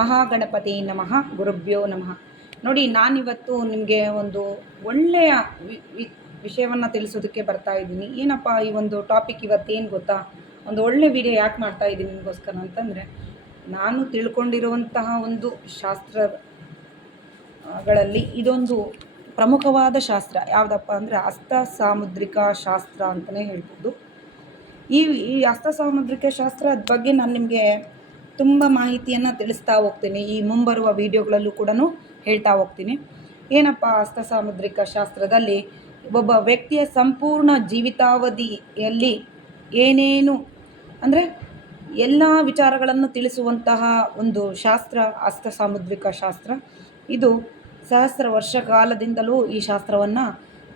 ಮಹಾಗಣಪತಿ ನಮಃ ಗುರುಭ್ಯೋ ನಮಃ. ನೋಡಿ, ನಾನಿವತ್ತು ನಿಮಗೆ ಒಂದು ಒಳ್ಳೆಯ ವಿಷಯವನ್ನು ತಿಳಿಸೋದಕ್ಕೆ ಬರ್ತಾ ಇದ್ದೀನಿ. ಏನಪ್ಪ ಈ ಒಂದು ಟಾಪಿಕ್ ಇವತ್ತೇನು ಗೊತ್ತಾ? ಒಂದು ಒಳ್ಳೆ ವಿಡಿಯೋ ಯಾಕೆ ಮಾಡ್ತಾ ಇದ್ದೀನಿ ನಿಮಗೋಸ್ಕರ ಅಂತಂದರೆ, ನಾನು ತಿಳ್ಕೊಂಡಿರುವಂತಹ ಒಂದು ಶಾಸ್ತ್ರಗಳಲ್ಲಿ ಇದೊಂದು ಪ್ರಮುಖವಾದ ಶಾಸ್ತ್ರ. ಯಾವುದಪ್ಪ ಅಂದರೆ ಹಸ್ತ ಸಾಮುದ್ರಿಕ ಶಾಸ್ತ್ರ ಅಂತಲೇ ಹೇಳ್ಬೋದು. ಈ ಹಸ್ತ ಸಾಮುದ್ರಿಕ ಶಾಸ್ತ್ರದ ಬಗ್ಗೆ ನಾನು ನಿಮಗೆ ತುಂಬ ಮಾಹಿತಿಯನ್ನು ತಿಳಿಸ್ತಾ ಹೋಗ್ತೀನಿ. ಈ ಮುಂಬರುವ ವಿಡಿಯೋಗಳಲ್ಲೂ ಕೂಡ ಹೇಳ್ತಾ ಹೋಗ್ತೀನಿ. ಏನಪ್ಪ ಹಸ್ತ ಸಾಮುದ್ರಿಕ ಶಾಸ್ತ್ರದಲ್ಲಿ ಒಬ್ಬ ವ್ಯಕ್ತಿಯ ಸಂಪೂರ್ಣ ಜೀವಿತಾವಧಿಯಲ್ಲಿ ಏನೇನು ಅಂದರೆ ಎಲ್ಲ ವಿಚಾರಗಳನ್ನು ತಿಳಿಸುವಂತಹ ಒಂದು ಶಾಸ್ತ್ರ ಹಸ್ತ ಸಾಮುದ್ರಿಕ ಶಾಸ್ತ್ರ. ಇದು ಸಹಸ್ರ ವರ್ಷ ಕಾಲದಿಂದಲೂ ಈ ಶಾಸ್ತ್ರವನ್ನು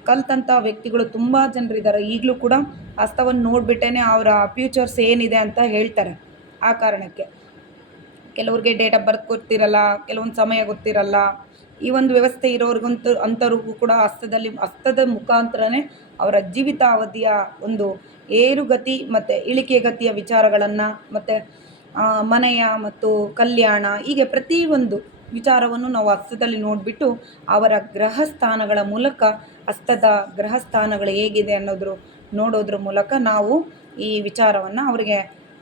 ಕಲ್ತಂಥ ವ್ಯಕ್ತಿಗಳು ತುಂಬ ಜನರಿದ್ದಾರೆ. ಈಗಲೂ ಕೂಡ ಹಸ್ತವನ್ನು ನೋಡಿಬಿಟ್ಟೇ ಅವರ ಫ್ಯೂಚರ್ಸ್ ಏನಿದೆ ಅಂತ ಹೇಳ್ತಾರೆ. ಆ ಕಾರಣಕ್ಕೆ ಕೆಲವ್ರಿಗೆ ಡೇಟ್ ಆಫ್ ಬರ್ತ್ ಗೊತ್ತಿರಲ್ಲ, ಕೆಲವೊಂದು ಸಮಯ ಗೊತ್ತಿರಲ್ಲ. ಈ ಒಂದು ವ್ಯವಸ್ಥೆ ಇರೋರಿಗಂತೂ ಅಂಥವ್ರಿಗೂ ಕೂಡ ಹಸ್ತದ ಮುಖಾಂತರನೇ ಅವರ ಜೀವಿತಾವಧಿಯ ಒಂದು ಏರುಗತಿ ಮತ್ತು ಇಳಿಕೆ ಗತಿಯ ವಿಚಾರಗಳನ್ನು ಮತ್ತು ಮನೆಯ ಮತ್ತು ಕಲ್ಯಾಣ, ಹೀಗೆ ಪ್ರತಿಯೊಂದು ವಿಚಾರವನ್ನು ನಾವು ಹಸ್ತದಲ್ಲಿ ನೋಡಿಬಿಟ್ಟು ಅವರ ಗ್ರಹ ಸ್ಥಾನಗಳ ಮೂಲಕ ಹಸ್ತದ ಗ್ರಹ ಸ್ಥಾನಗಳು ಹೇಗಿದೆ ನೋಡೋದ್ರ ಮೂಲಕ ನಾವು ಈ ವಿಚಾರವನ್ನು ಅವರಿಗೆ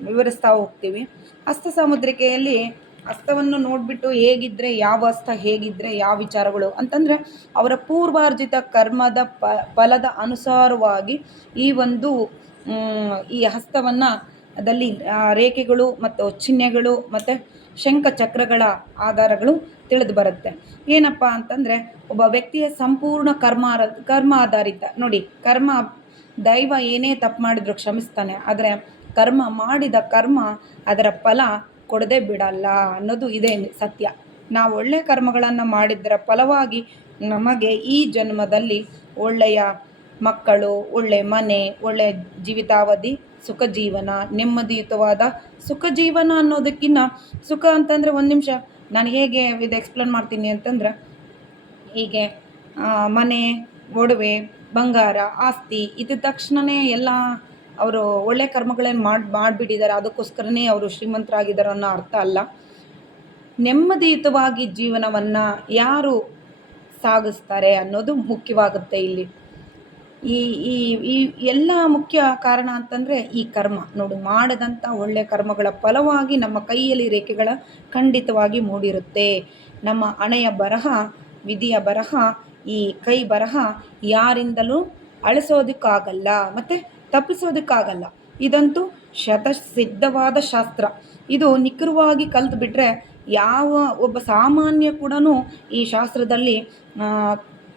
ವಿವರಿಸ್ತಾ ಹೋಗ್ತೀವಿ. ಹಸ್ತ ಸಾಮುದ್ರಿಕೆಯಲ್ಲಿ ಹಸ್ತವನ್ನು ನೋಡಿಬಿಟ್ಟು ಹೇಗಿದ್ದರೆ ಯಾವ ಹಸ್ತ ಹೇಗಿದ್ದರೆ ಯಾವ ವಿಚಾರಗಳು ಅಂತಂದರೆ ಅವರ ಪೂರ್ವಾರ್ಜಿತ ಕರ್ಮದ ಫಲದ ಅನುಸಾರವಾಗಿ ಈ ಹಸ್ತವನ್ನು ರೇಖೆಗಳು ಮತ್ತು ಚಿಹ್ನೆಗಳು ಮತ್ತು ಶಂಖ ಚಕ್ರಗಳ ಆಧಾರಗಳು ತಿಳಿದು ಬರುತ್ತೆ. ಏನಪ್ಪ ಅಂತಂದರೆ ಒಬ್ಬ ವ್ಯಕ್ತಿಯ ಸಂಪೂರ್ಣ ಕರ್ಮ ಆಧಾರಿತ. ನೋಡಿ, ದೈವ ಏನೇ ತಪ್ಪು ಮಾಡಿದ್ರು ಕ್ಷಮಿಸ್ತಾನೆ, ಆದರೆ ಮಾಡಿದ ಕರ್ಮ ಅದರ ಫಲ ಕೊಡದೆ ಬಿಡಲ್ಲ ಅನ್ನೋದು ಇದೇ ಸತ್ಯ. ನಾವು ಒಳ್ಳೆ ಕರ್ಮಗಳನ್ನು ಮಾಡಿದ್ದರ ಫಲವಾಗಿ ನಮಗೆ ಈ ಜನ್ಮದಲ್ಲಿ ಒಳ್ಳೆಯ ಮಕ್ಕಳು, ಒಳ್ಳೆ ಮನೆ, ಒಳ್ಳೆ ಜೀವಿತಾವಧಿ, ಸುಖ ಜೀವನ, ನೆಮ್ಮದಿಯುತವಾದ ಸುಖ ಜೀವನ ಅನ್ನೋದಕ್ಕಿಂತ ಸುಖ ಅಂತಂದರೆ ಒಂದು ನಿಮಿಷ ನಾನು ಹೇಗೆ ಇದು ಎಕ್ಸ್ಪ್ಲೇನ್ ಮಾಡ್ತೀನಿ ಅಂತಂದರೆ, ಹೀಗೆ ಮನೆ, ಒಡವೆ, ಬಂಗಾರ, ಆಸ್ತಿ ಇದ್ದ ತಕ್ಷಣವೇ ಎಲ್ಲ ಅವರು ಒಳ್ಳೆ ಕರ್ಮಗಳೇನು ಮಾಡಿಬಿಟ್ಟಿದ್ದಾರೆ, ಅದಕ್ಕೋಸ್ಕರನೇ ಅವರು ಶ್ರೀಮಂತರಾಗಿದ್ದಾರೆ ಅನ್ನೋ ಅರ್ಥ ಅಲ್ಲ. ನೆಮ್ಮದಿಯುತವಾಗಿ ಜೀವನವನ್ನು ಯಾರು ಸಾಗಿಸ್ತಾರೆ ಅನ್ನೋದು ಮುಖ್ಯವಾಗುತ್ತೆ ಇಲ್ಲಿ. ಈ ಎಲ್ಲ ಮುಖ್ಯ ಕಾರಣ ಅಂತಂದರೆ ಈ ಕರ್ಮ. ನೋಡಿ, ಮಾಡದಂಥ ಒಳ್ಳೆಯ ಕರ್ಮಗಳ ಫಲವಾಗಿ ನಮ್ಮ ಕೈಯಲ್ಲಿ ರೇಖೆಗಳ ಖಂಡಿತವಾಗಿ ಮೂಡಿರುತ್ತೆ. ನಮ್ಮ ಹಣೆಯ ಬರಹ, ವಿಧಿಯ ಬರಹ, ಈ ಕೈ ಬರಹ ಯಾರಿಂದಲೂ ಅಳಿಸೋದಕ್ಕಾಗಲ್ಲ ಮತ್ತು ತಪ್ಪಿಸೋದಕ್ಕಾಗಲ್ಲ. ಇದಂತೂ ಶತಸಿದ್ಧವಾದ ಶಾಸ್ತ್ರ. ಇದು ನಿಖರವಾಗಿ ಕಲ್ತು ಬಿಟ್ಟರೆ ಯಾವ ಒಬ್ಬ ಸಾಮಾನ್ಯ ಕೂಡ ಈ ಶಾಸ್ತ್ರದಲ್ಲಿ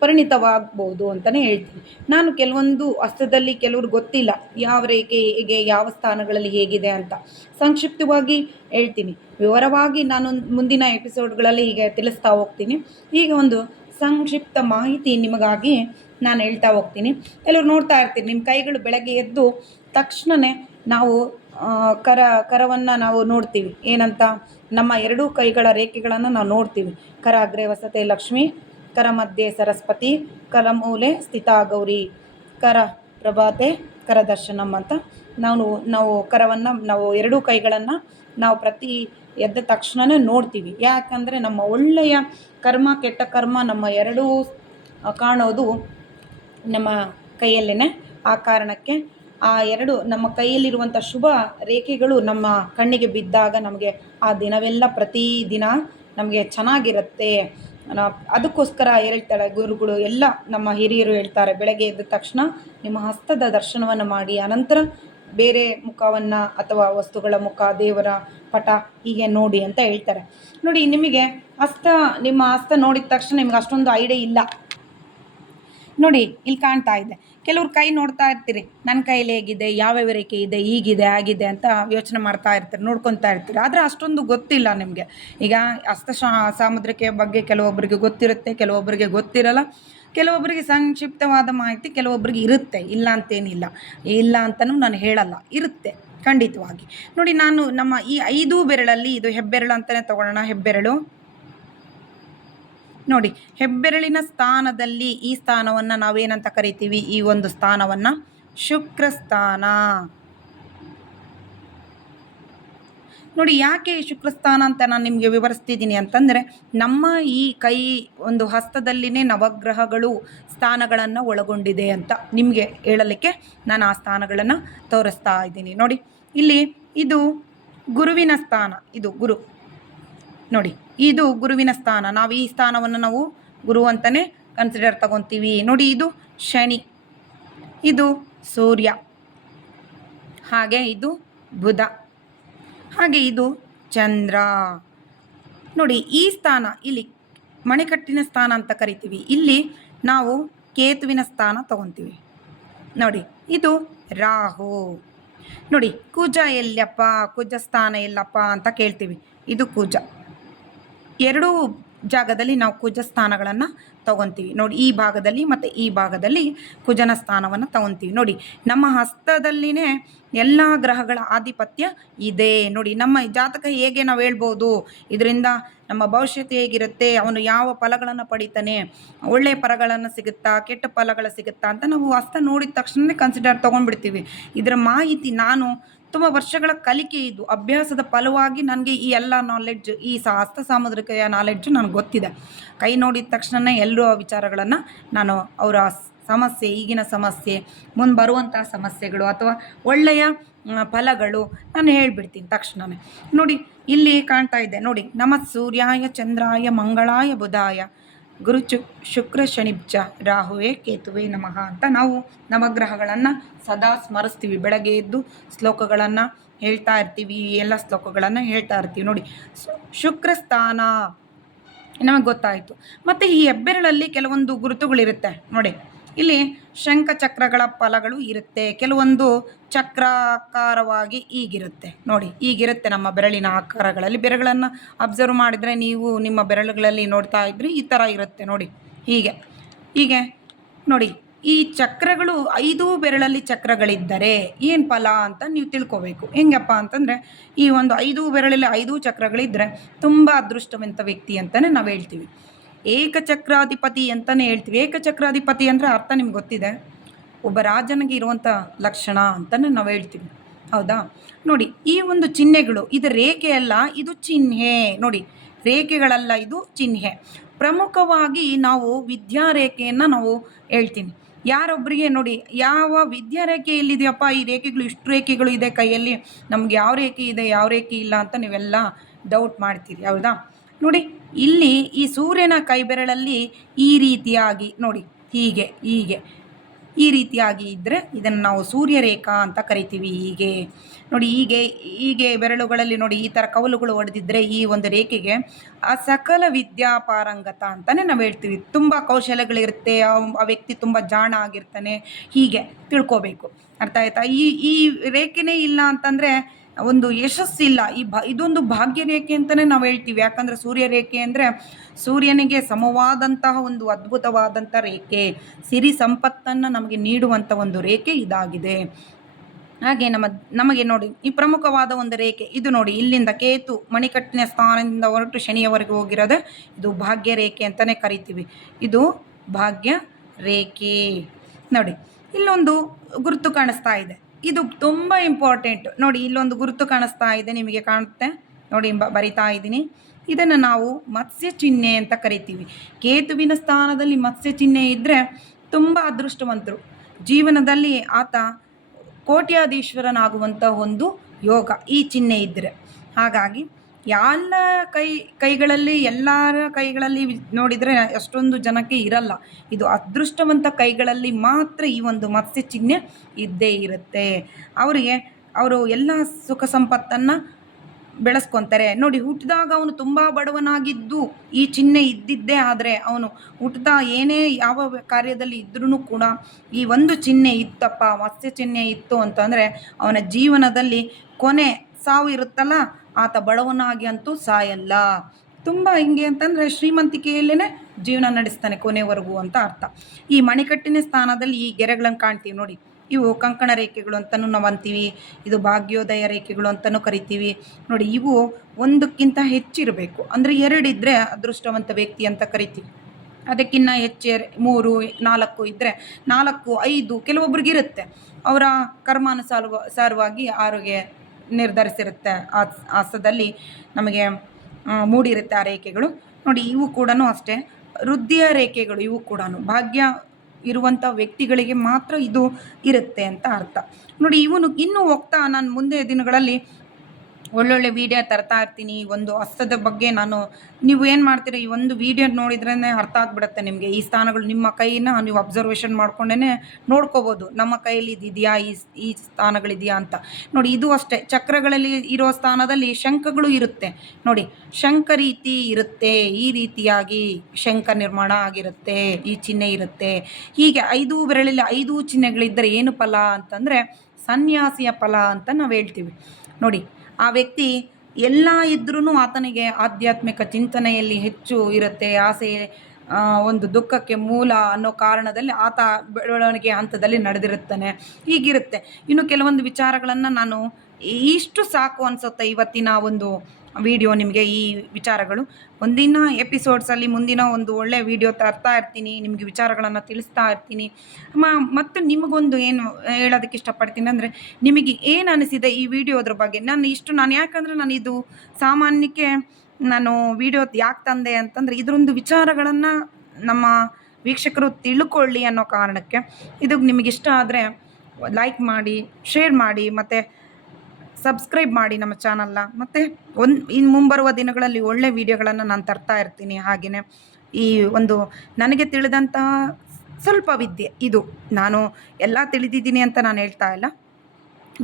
ಪರಿಣಿತವಾಗ್ಬೋದು ಅಂತಲೇ ಹೇಳ್ತೀನಿ. ನಾನು ಕೆಲವೊಂದು ಹಸ್ತದಲ್ಲಿ ಕೆಲವ್ರು ಗೊತ್ತಿಲ್ಲ ಯಾವ ರೇಖೆ ಹೇಗೆ, ಯಾವ ಸ್ಥಾನಗಳಲ್ಲಿ ಹೇಗಿದೆ ಅಂತ ಸಂಕ್ಷಿಪ್ತವಾಗಿ ಹೇಳ್ತೀನಿ. ವಿವರವಾಗಿ ನಾನು ಮುಂದಿನ ಎಪಿಸೋಡ್ಗಳಲ್ಲಿ ಹೀಗೆ ತಿಳಿಸ್ತಾ ಹೋಗ್ತೀನಿ. ಈಗ ಒಂದು ಸಂಕ್ಷಿಪ್ತ ಮಾಹಿತಿ ನಿಮಗಾಗಿ ನಾನು ಹೇಳ್ತಾ ಹೋಗ್ತೀನಿ. ಕೆಲವ್ರು ನೋಡ್ತಾ ಇರ್ತೀನಿ, ನಿಮ್ಮ ಕೈಗಳು ಬೆಳಗ್ಗೆ ಎದ್ದು ತಕ್ಷಣವೇ ನಾವು ಕರವನ್ನು ನಾವು ನೋಡ್ತೀವಿ. ಏನಂತ? ನಮ್ಮ ಎರಡೂ ಕೈಗಳ ರೇಖೆಗಳನ್ನು ನಾವು ನೋಡ್ತೀವಿ. ಕರ ಅಗ್ರೆ ವಸತೆ ಲಕ್ಷ್ಮಿ, ಕರ ಮಧ್ಯೆ ಸರಸ್ವತಿ, ಕರ ಮೂಲೆ ಸ್ಥಿತಾ ಗೌರಿ, ಕರ ಪ್ರಭಾತೆ ಕರ ದರ್ಶನಂ ಅಂತ ನಾವು ಕರವನ್ನು, ನಾವು ಎರಡೂ ಕೈಗಳನ್ನು ನಾವು ಪ್ರತಿ ಎದ್ದ ತಕ್ಷಣವೇ ನೋಡ್ತೀವಿ. ಯಾಕಂದರೆ ನಮ್ಮ ಒಳ್ಳೆಯ ಕರ್ಮ, ಕೆಟ್ಟ ಕರ್ಮ ನಮ್ಮ ಎರಡೂ ಕಾಣೋದು ನಮ್ಮ ಕೈಯಲ್ಲೇ. ಆ ಕಾರಣಕ್ಕೆ ಆ ಎರಡು ನಮ್ಮ ಕೈಯಲ್ಲಿರುವಂಥ ಶುಭ ರೇಖೆಗಳು ನಮ್ಮ ಕಣ್ಣಿಗೆ ಬಿದ್ದಾಗ ನಮಗೆ ಆ ದಿನವೆಲ್ಲ ಪ್ರತಿದಿನ ನಮಗೆ ಚೆನ್ನಾಗಿರುತ್ತೆ. ಅದಕ್ಕೋಸ್ಕರ ಹೇಳ್ತಾಳೆ ಗುರುಗಳು, ಎಲ್ಲ ನಮ್ಮ ಹಿರಿಯರು ಹೇಳ್ತಾರೆ, ಬೆಳಗ್ಗೆ ಎದ್ದ ತಕ್ಷಣ ನಿಮ್ಮ ಹಸ್ತದ ದರ್ಶನವನ್ನು ಮಾಡಿ, ಅನಂತರ ಬೇರೆ ಮುಖವನ್ನು ಅಥವಾ ವಸ್ತುಗಳ ಮುಖ, ದೇವರ ಪಟ ಹೀಗೆ ನೋಡಿ ಅಂತ ಹೇಳ್ತಾರೆ. ನೋಡಿ, ನಿಮ್ಮ ಹಸ್ತ ನೋಡಿದ ತಕ್ಷಣ ನಿಮ್ಗೆ ಅಷ್ಟೊಂದು ಐಡಿಯಾ ಇಲ್ಲ. ನೋಡಿ, ಇಲ್ಲಿ ಕಾಣ್ತಾ ಇದೆ. ಕೆಲವ್ರು ಕೈ ನೋಡ್ತಾ ಇರ್ತೀರಿ, ನನ್ನ ಕೈಯಲ್ಲಿ ಹೇಗಿದೆ, ಯಾವ್ಯಾವ ರೇಖೆ ಇದೆ, ಹೀಗಿದೆ ಆಗಿದೆ ಅಂತ ಯೋಚನೆ ಮಾಡ್ತಾ ಇರ್ತೀರಿ, ನೋಡ್ಕೊತಾ ಇರ್ತೀರಿ. ಆದರೆ ಅಷ್ಟೊಂದು ಗೊತ್ತಿಲ್ಲ ನಿಮಗೆ. ಈಗ ಸಾಮುದ್ರಿಕೆಯ ಬಗ್ಗೆ ಕೆಲವೊಬ್ಬರಿಗೆ ಗೊತ್ತಿರುತ್ತೆ, ಕೆಲವೊಬ್ಬರಿಗೆ ಗೊತ್ತಿರಲ್ಲ. ಕೆಲವೊಬ್ಬರಿಗೆ ಸಂಕ್ಷಿಪ್ತವಾದ ಮಾಹಿತಿ ಕೆಲವೊಬ್ಬರಿಗೆ ಇರುತ್ತೆ, ಇಲ್ಲ ಅಂತೇನಿಲ್ಲ. ಇಲ್ಲ ಅಂತಲೂ ನಾನು ಹೇಳಲ್ಲ, ಇರುತ್ತೆ ಖಂಡಿತವಾಗಿ. ನೋಡಿ, ನಾನು ನಮ್ಮ ಈ 5 ಬೆರಳಲ್ಲಿ, ಇದು ಹೆಬ್ಬೆರಳು ಅಂತಲೇ ತಗೊಳ್ಳೋಣ. ಹೆಬ್ಬೆರಳು ನೋಡಿ, ಹೆಬ್ಬೆರಳಿನ ಸ್ಥಾನದಲ್ಲಿ ಈ ಸ್ಥಾನವನ್ನು ನಾವೇನಂತ ಕರಿತೀವಿ? ಈ ಒಂದು ಸ್ಥಾನವನ್ನು ಶುಕ್ರ ಸ್ಥಾನ. ನೋಡಿ ಯಾಕೆ ಶುಕ್ರಸ್ಥಾನ ಅಂತ ನಾನು ನಿಮಗೆ ವಿವರಿಸ್ತಿದ್ದೀನಿ ಅಂತಂದರೆ, ನಮ್ಮ ಈ ಕೈ ಒಂದು ಹಸ್ತದಲ್ಲಿನೇ ನವಗ್ರಹಗಳು ಸ್ಥಾನಗಳನ್ನು ಒಳಗೊಂಡಿದೆ ಅಂತ ನಿಮಗೆ ಹೇಳಲಿಕ್ಕೆ ನಾನು ಆ ಸ್ಥಾನಗಳನ್ನು ತೋರಿಸ್ತಾ ಇದ್ದೀನಿ. ನೋಡಿ ಇಲ್ಲಿ ಇದು ಗುರುವಿನ ಸ್ಥಾನ, ಇದು ಗುರು. ನೋಡಿ ಇದು ಗುರುವಿನ ಸ್ಥಾನ. ನಾವು ಈ ಸ್ಥಾನವನ್ನು ನಾವು ಗುರು ಅಂತಲೇ ಕನ್ಸಿಡರ್ ತಗೊತೀವಿ. ನೋಡಿ ಇದು ಶನಿ, ಇದು ಸೂರ್ಯ, ಹಾಗೆ ಇದು ಬುಧ, ಹಾಗೆ ಇದು ಚಂದ್ರ. ನೋಡಿ ಈ ಸ್ಥಾನ ಇಲ್ಲಿ ಮಣಿಕಟ್ಟಿನ ಸ್ಥಾನ ಅಂತ ಕರಿತೀವಿ. ಇಲ್ಲಿ ನಾವು ಕೇತುವಿನ ಸ್ಥಾನ ತಗೊತೀವಿ. ನೋಡಿ ಇದು ರಾಹು. ನೋಡಿ ಕುಜ ಎಲ್ಲಪ್ಪ, ಕುಜ ಸ್ಥಾನ ಎಲ್ಲಪ್ಪ ಅಂತ ಕೇಳ್ತೀವಿ. ಇದು ಕುಜ. ಎರಡೂ ಜಾಗದಲ್ಲಿ ನಾವು ಕುಜ ಸ್ಥಾನಗಳನ್ನು ತಗೊತೀವಿ. ನೋಡಿ ಈ ಭಾಗದಲ್ಲಿ ಮತ್ತು ಈ ಭಾಗದಲ್ಲಿ ಕುಜನ ಸ್ಥಾನವನ್ನು ತಗೊತೀವಿ. ನೋಡಿ ನಮ್ಮ ಹಸ್ತದಲ್ಲಿನೇ ಎಲ್ಲ ಗ್ರಹಗಳ ಆಧಿಪತ್ಯ ಇದೆ. ನೋಡಿ ನಮ್ಮ ಜಾತಕ ಹೇಗೆ ನಾವು ಹೇಳ್ಬೋದು, ಇದರಿಂದ ನಮ್ಮ ಭವಿಷ್ಯತ್ತು ಹೇಗಿರುತ್ತೆ, ಅವನು ಯಾವ ಫಲಗಳನ್ನು ಪಡಿತಾನೆ, ಒಳ್ಳೆಯ ಫಲಗಳನ್ನು ಸಿಗುತ್ತಾ, ಕೆಟ್ಟ ಫಲಗಳು ಸಿಗುತ್ತಾ ಅಂತ ನಾವು ಹಸ್ತ ನೋಡಿದ ತಕ್ಷಣ ಕನ್ಸಿಡರ್ ತೊಗೊಂಡ್ಬಿಡ್ತೀವಿ. ಇದರ ಮಾಹಿತಿ ನಾನು ತುಂಬ ವರ್ಷಗಳ ಕಲಿಕೆ, ಇದು ಅಭ್ಯಾಸದ ಫಲವಾಗಿ ನನಗೆ ಈ ಎಲ್ಲ ನಾಲೆಡ್ಜ್, ಈ ಹಸ್ತ ಸಾಮುದ್ರಿಕೆಯ ನಾಲೆಡ್ಜು ನನಗೆ ಗೊತ್ತಿದೆ. ಕೈ ನೋಡಿದ ತಕ್ಷಣ ಎಲ್ಲರೂ ವಿಚಾರಗಳನ್ನು ನಾನು ಅವರ ಸಮಸ್ಯೆ, ಈಗಿನ ಸಮಸ್ಯೆ, ಮುಂದೆ ಬರುವಂಥ ಸಮಸ್ಯೆಗಳು ಅಥವಾ ಒಳ್ಳೆಯ ಫಲಗಳು ನಾನು ಹೇಳ್ಬಿಡ್ತೀನಿ ತಕ್ಷಣವೇ. ನೋಡಿ ಇಲ್ಲಿ ಕಾಣ್ತಾ ಇದೆ, ನೋಡಿ ನಮ ಸೂರ್ಯಾಯ ಚಂದ್ರಾಯ ಮಂಗಳಾಯ ಬುಧಾಯ ಗುರು ಶುಕ್ರ ಶನಿಬ್ಜ ರಾಹುವೇ ಕೇತುವೆ ನಮಃ ಅಂತ ನಾವು ನವಗ್ರಹಗಳನ್ನು ಸದಾ ಸ್ಮರಿಸ್ತೀವಿ. ಬೆಳಗ್ಗೆ ಎದ್ದು ಶ್ಲೋಕಗಳನ್ನು ಹೇಳ್ತಾ ಇರ್ತೀವಿ, ಎಲ್ಲ ಶ್ಲೋಕಗಳನ್ನು ಹೇಳ್ತಾ ಇರ್ತೀವಿ. ನೋಡಿ ಶುಕ್ರ ಸ್ಥಾನ ನಮಗೆ ಗೊತ್ತಾಯಿತು. ಮತ್ತು ಈ ಹೆಬ್ಬೆರಳಲ್ಲಿ ಕೆಲವೊಂದು ಗುರುತುಗಳಿರುತ್ತೆ. ನೋಡಿ ಇಲ್ಲಿ ಶಂಖ ಚಕ್ರಗಳ ಫಲಗಳು ಇರುತ್ತೆ. ಕೆಲವೊಂದು ಚಕ್ರಾಕಾರವಾಗಿ ಈಗಿರುತ್ತೆ. ನೋಡಿ ಈಗಿರುತ್ತೆ ನಮ್ಮ ಬೆರಳಿನ ಆಕಾರಗಳಲ್ಲಿ. ಬೆರಳುಗಳನ್ನು ಅಬ್ಸರ್ವ್ ಮಾಡಿದರೆ ನೀವು ನಿಮ್ಮ ಬೆರಳುಗಳಲ್ಲಿ ನೋಡ್ತಾ ಇದ್ರಿ ಈ ಥರ ಇರುತ್ತೆ. ನೋಡಿ ಹೀಗೆ ನೋಡಿ ಈ ಚಕ್ರಗಳು 5 ಬೆರಳಲ್ಲಿ ಚಕ್ರಗಳಿದ್ದರೆ ಏನು ಫಲ ಅಂತ ನೀವು ತಿಳ್ಕೊಬೇಕು. ಹೆಂಗಪ್ಪ ಅಂತಂದರೆ, ಈ ಒಂದು 5 ಬೆರಳಲ್ಲಿ 5 ಚಕ್ರಗಳಿದ್ದರೆ ತುಂಬ ಅದೃಷ್ಟವಂತ ವ್ಯಕ್ತಿ ಅಂತಲೇ ನಾವು ಹೇಳ್ತೀವಿ. ಏಕಚಕ್ರಾಧಿಪತಿ ಅಂತಲೇ ಹೇಳ್ತೀವಿ. ಏಕಚಕ್ರಾಧಿಪತಿ ಅಂದರೆ ಅರ್ಥ ನಿಮ್ಗೆ ಗೊತ್ತಿದೆ, ಒಬ್ಬ ರಾಜನಿಗೆ ಇರುವಂಥ ಲಕ್ಷಣ ಅಂತಲೇ ನಾವು ಹೇಳ್ತೀವಿ. ಹೌದಾ? ನೋಡಿ ಈ ಒಂದು ಚಿಹ್ನೆಗಳು, ಇದು ರೇಖೆ ಅಲ್ಲ, ಇದು ಚಿಹ್ನೆ. ನೋಡಿ ರೇಖೆಗಳಲ್ಲ, ಇದು ಚಿಹ್ನೆ. ಪ್ರಮುಖವಾಗಿ ನಾವು ವಿದ್ಯಾರೇಖೆಯನ್ನು ನಾವು ಹೇಳ್ತೀನಿ. ಯಾರೊಬ್ಬರಿಗೆ ನೋಡಿ ಯಾವ ವಿದ್ಯಾರೇಖೆ ಎಲ್ಲಿದೆಯಪ್ಪ, ಈ ರೇಖೆಗಳು ಇಷ್ಟು ರೇಖೆಗಳು ಇದೆ ಕೈಯಲ್ಲಿ, ನಮ್ಗೆ ಯಾವ ರೇಖೆ ಇದೆ ಯಾವ ರೇಖೆ ಇಲ್ಲ ಅಂತ ನೀವೆಲ್ಲ ಡೌಟ್ ಮಾಡ್ತೀರಿ. ಹೌದಾ? ನೋಡಿ ಇಲ್ಲಿ ಈ ಸೂರ್ಯನ ಕೈಬೆರಳಲ್ಲಿ ಈ ರೀತಿಯಾಗಿ ನೋಡಿ ಹೀಗೆ ಈ ರೀತಿಯಾಗಿ ಇದ್ದರೆ ಇದನ್ನು ನಾವು ಸೂರ್ಯರೇಖಾ ಅಂತ ಕರಿತೀವಿ. ಹೀಗೆ ನೋಡಿ ಹೀಗೆ ಬೆರಳುಗಳಲ್ಲಿ ನೋಡಿ ಈ ಥರ ಕವಲುಗಳು ಹೊಡೆದಿದ್ದರೆ ಈ ಒಂದು ರೇಖೆಗೆ ಆ ಸಕಲ ವಿದ್ಯಾಪಾರಂಗತ ಅಂತಲೇ ನಾವು ಹೇಳ್ತೀವಿ. ತುಂಬ ಕೌಶಲ್ಯಗಳಿರುತ್ತೆ, ಆ ವ್ಯಕ್ತಿ ತುಂಬ ಜಾಣ ಆಗಿರ್ತಾನೆ, ಹೀಗೆ ತಿಳ್ಕೋಬೇಕು. ಅರ್ಥ ಆಯ್ತಾ? ಈ ರೇಖೆನೇ ಇಲ್ಲ ಅಂತಂದರೆ ಒಂದು ಯಶಸ್ಸಿಲ್ಲ. ಇದೊಂದು ಭಾಗ್ಯರೇಖೆ ಅಂತಲೇ ನಾವು ಹೇಳ್ತೀವಿ. ಯಾಕಂದರೆ ಸೂರ್ಯರೇಖೆ ಅಂದರೆ ಸೂರ್ಯನಿಗೆ ಸಮವಾದಂತಹ ಒಂದು ಅದ್ಭುತವಾದಂಥ ರೇಖೆ, ಸಿರಿ ಸಂಪತ್ತನ್ನು ನಮಗೆ ನೀಡುವಂಥ ಒಂದು ರೇಖೆ ಇದಾಗಿದೆ. ಹಾಗೆ ನಮಗೆ ನೋಡಿ ಈ ಪ್ರಮುಖವಾದ ಒಂದು ರೇಖೆ ಇದು. ನೋಡಿ ಇಲ್ಲಿಂದ ಕೇತು ಮಣಿಕಟ್ಟಿನ ಸ್ಥಾನದಿಂದ ಹೊರಟು ಶನಿಯವರೆಗೆ ಹೋಗಿರೋದು ಇದು ಭಾಗ್ಯ ರೇಖೆ ಅಂತಲೇ ಕರಿತೀವಿ. ಇದು ಭಾಗ್ಯ ರೇಖೆ. ನೋಡಿ ಇಲ್ಲೊಂದು ಗುರುತು ಕಾಣಿಸ್ತಾ ಇದೆ, ಇದು ತುಂಬ ಇಂಪಾರ್ಟೆಂಟ್. ನೋಡಿ ಇಲ್ಲೊಂದು ಗುರುತು ಕಾಣಿಸ್ತಾ ಇದೆ, ನಿಮಗೆ ಕಾಣುತ್ತೆ ನೋಡಿ, ಬರಿತಾ ಇದ್ದೀನಿ. ಇದನ್ನು ನಾವು ಮತ್ಸ್ಯ ಚಿಹ್ನೆ ಅಂತ ಕರಿತೀವಿ. ಕೇತುವಿನ ಸ್ಥಾನದಲ್ಲಿ ಮತ್ಸ್ಯ ಚಿಹ್ನೆ ಇದ್ದರೆ ತುಂಬ ಅದೃಷ್ಟವಂತರು. ಜೀವನದಲ್ಲಿ ಆತ ಕೋಟ್ಯಾಧೀಶ್ವರನಾಗುವಂಥ ಒಂದು ಯೋಗ ಈ ಚಿಹ್ನೆ ಇದ್ದರೆ. ಹಾಗಾಗಿ ಎಲ್ಲ ಕೈಗಳಲ್ಲಿ ಎಲ್ಲರ ಕೈಗಳಲ್ಲಿ ನೋಡಿದರೆ ಅಷ್ಟೊಂದು ಜನಕ್ಕೆ ಇರಲ್ಲ. ಇದು ಅದೃಷ್ಟವಂತ ಕೈಗಳಲ್ಲಿ ಮಾತ್ರ ಈ ಒಂದು ಮತ್ಸ್ಯ ಚಿಹ್ನೆ ಇದ್ದೇ ಇರುತ್ತೆ. ಅವರು ಎಲ್ಲ ಸುಖ ಸಂಪತ್ತನ್ನು ಬೆಳೆಸ್ಕೊತಾರೆ. ನೋಡಿ ಹುಟ್ಟಿದಾಗ ಅವನು ತುಂಬ ಬಡವನಾಗಿದ್ದು ಈ ಚಿಹ್ನೆ ಇದ್ದಿದ್ದೇ ಆದರೆ ಅವನು ಹುಟ್ಟಿದ ಏನೇ ಯಾವ ಕಾರ್ಯದಲ್ಲಿ ಇದ್ರೂ ಕೂಡ ಈ ಒಂದು ಚಿಹ್ನೆ ಇತ್ತಪ್ಪ, ಮತ್ಸ್ಯ ಚಿಹ್ನೆ ಇತ್ತು ಅಂತಂದರೆ ಅವನ ಜೀವನದಲ್ಲಿ ಕೊನೆ ಸಾವು ಇರುತ್ತಲ್ಲ, ಆತ ಬಡವನಾಗಿ ಅಂತೂ ಸಾಯಲ್ಲ. ತುಂಬ ಹಿಂಗೆ ಅಂತಂದರೆ ಶ್ರೀಮಂತಿಕೆಯಲ್ಲೇ ಜೀವನ ನಡೆಸ್ತಾನೆ ಕೊನೆವರೆಗೂ ಅಂತ ಅರ್ಥ. ಈ ಮಣಿಕಟ್ಟಿನ ಸ್ಥಾನದಲ್ಲಿ ಈ ಗೆರೆಗಳನ್ನು ಕಾಣ್ತೀವಿ ನೋಡಿ, ಇವು ಕಂಕಣ ರೇಖೆಗಳು ಅಂತಲೂ ನಾವು ಅಂತೀವಿ. ಇದು ಭಾಗ್ಯೋದಯ ರೇಖೆಗಳು ಅಂತಲೂ ಕರಿತೀವಿ. ನೋಡಿ ಇವು ಒಂದಕ್ಕಿಂತ ಹೆಚ್ಚಿರಬೇಕು, ಅಂದರೆ 2 ಇದ್ದರೆ ಅದೃಷ್ಟವಂತ ವ್ಯಕ್ತಿ ಅಂತ ಕರಿತೀವಿ. ಅದಕ್ಕಿಂತ ಹೆಚ್ಚು 3, 4 ಇದ್ದರೆ 4, 5 ಕೆಲವೊಬ್ರಿಗಿರುತ್ತೆ. ಅವರ ಕರ್ಮಾನುಸಾರವಾಗಿ 6ಗೆ ನಿರ್ಧರಿಸಿರುತ್ತೆ. ಹಸ್ತದಲ್ಲಿ ನಮಗೆ ಮೂಡಿರುತ್ತೆ ಆ ರೇಖೆಗಳು. ನೋಡಿ ಇವು ಕೂಡ ಅಷ್ಟೇ ವೃದ್ಧಿಯ ರೇಖೆಗಳು. ಇವು ಕೂಡ ಭಾಗ್ಯ ಇರುವಂಥ ವ್ಯಕ್ತಿಗಳಿಗೆ ಮಾತ್ರ ಇದು ಇರುತ್ತೆ ಅಂತ ಅರ್ಥ. ನೋಡಿ ಇವನು ಇನ್ನೂ ಹೋಗ್ತಾ ನಾನು ಮುಂದೆ ದಿನಗಳಲ್ಲಿ ಒಳ್ಳೊಳ್ಳೆ ವೀಡಿಯೋ ತರ್ತಾ ಇರ್ತೀನಿ. ಒಂದು ಹಸ್ತದ ಬಗ್ಗೆ ನೀವು ಏನು ಮಾಡ್ತೀರಿ, ಈ ಒಂದು ವೀಡಿಯೋ ನೋಡಿದ್ರೇ ಅರ್ಥ ಆಗಿಬಿಡುತ್ತೆ ನಿಮಗೆ. ಈ ಸ್ಥಾನಗಳು ನಿಮ್ಮ ಕೈನ ನೀವು ಅಬ್ಸರ್ವೇಷನ್ ಮಾಡ್ಕೊಂಡೇ ನೋಡ್ಕೋಬೋದು, ನಮ್ಮ ಕೈಯಲ್ಲಿ ಇದೆಯಾ, ಈ ಸ್ಥಾನಗಳಿದೆಯಾ ಅಂತ. ನೋಡಿ ಇದು ಅಷ್ಟೇ, ಚಕ್ರಗಳಲ್ಲಿ ಇರೋ ಸ್ಥಾನದಲ್ಲಿ ಶಂಖಗಳು ಇರುತ್ತೆ. ನೋಡಿ ಶಂಖ ರೀತಿ ಇರುತ್ತೆ, ಈ ರೀತಿಯಾಗಿ ಶಂಖ ನಿರ್ಮಾಣ ಆಗಿರುತ್ತೆ, ಈ ಚಿಹ್ನೆ ಇರುತ್ತೆ. ಹೀಗೆ 5 ಬೆರಳಲ್ಲಿ 5 ಚಿಹ್ನೆಗಳಿದ್ದರೆ ಏನು ಫಲ ಅಂತಂದರೆ ಸನ್ಯಾಸಿಯ ಫಲ ಅಂತ ನಾವು ಹೇಳ್ತೀವಿ. ನೋಡಿ ಆ ವ್ಯಕ್ತಿ ಎಲ್ಲ ಇದ್ರೂ ಆತನಿಗೆ ಆಧ್ಯಾತ್ಮಿಕ ಚಿಂತನೆಯಲ್ಲಿ ಹೆಚ್ಚು ಇರುತ್ತೆ, ಆಸೆ, ಒಂದು ದುಃಖಕ್ಕೆ ಮೂಲ ಅನ್ನೋ ಕಾರಣದಲ್ಲಿ ಆತ ಬೆಳವಣಿಗೆ ಹಂತದಲ್ಲಿ ನಡೆದಿರುತ್ತಾನೆ. ಹೀಗಿರುತ್ತೆ. ಇನ್ನು ಕೆಲವೊಂದು ವಿಚಾರಗಳನ್ನು ನಾನು ಇಷ್ಟು ಸಾಕು ಅನಿಸುತ್ತೆ ಇವತ್ತಿನ ಒಂದು ವಿಡಿಯೋ ನಿಮಗೆ. ಈ ವಿಚಾರಗಳು ಮುಂದಿನ ಎಪಿಸೋಡ್ಸಲ್ಲಿ ಮುಂದಿನ ಒಂದು ಒಳ್ಳೆಯ ವಿಡಿಯೋ ತರ್ತಾ ಇರ್ತೀನಿ, ನಿಮಗೆ ವಿಚಾರಗಳನ್ನು ತಿಳಿಸ್ತಾ ಇರ್ತೀನಿ. ಮತ್ತು ನಿಮಗೊಂದು ಏನು ಹೇಳೋದಕ್ಕೆ ಇಷ್ಟಪಡ್ತೀನಿ ಅಂದರೆ, ನಿಮಗೆ ಏನು ಅನಿಸಿದೆ ಈ ವಿಡಿಯೋದ್ರ ಬಗ್ಗೆ. ಯಾಕಂದರೆ ನಾನು ಇದು ಸಾಮಾನ್ಯಕ್ಕೆ ನಾನು ವಿಡಿಯೋ ಯಾಕೆ ತಂದೆ ಅಂತಂದರೆ ಇದರೊಂದು ವಿಚಾರಗಳನ್ನು ನಮ್ಮ ವೀಕ್ಷಕರು ತಿಳ್ಕೊಳ್ಳಿ ಅನ್ನೋ ಕಾರಣಕ್ಕೆ. ಇದು ನಿಮಗಿಷ್ಟ ಆದರೆ ಲೈಕ್ ಮಾಡಿ, ಶೇರ್ ಮಾಡಿ, ಮತ್ತು ಸಬ್ಸ್ಕ್ರೈಬ್ ಮಾಡಿ ನಮ್ಮ ಚಾನಲ್ನ. ಮತ್ತು ಇನ್ನು ಮುಂಬರುವ ದಿನಗಳಲ್ಲಿ ಒಳ್ಳೆ ವಿಡಿಯೋಗಳನ್ನು ನಾನು ತರ್ತಾ ಇರ್ತೀನಿ. ಹಾಗೆಯೇ ಈ ಒಂದು ನನಗೆ ತಿಳಿದಂತಹ ಸ್ವಲ್ಪ ವಿದ್ಯೆ ಇದು, ನಾನು ಎಲ್ಲ ತಿಳಿದಿದ್ದೀನಿ ಅಂತ ನಾನು ಹೇಳ್ತಾ ಇಲ್ಲ,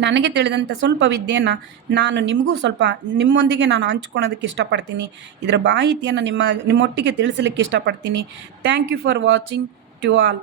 ನನಗೆ ತಿಳಿದಂಥ ಸ್ವಲ್ಪ ವಿದ್ಯೆಯನ್ನು ನಾನು ನಿಮಗೂ ಸ್ವಲ್ಪ ನಿಮ್ಮೊಂದಿಗೆ ನಾನು ಹಂಚ್ಕೊಳೋದಕ್ಕೆ ಇಷ್ಟಪಡ್ತೀನಿ. ಇದರ ಮಾಹಿತಿಯನ್ನು ನಿಮ್ಮೊಟ್ಟಿಗೆ ತಿಳಿಸಲಿಕ್ಕೆ ಇಷ್ಟಪಡ್ತೀನಿ. Thank you for watching to all.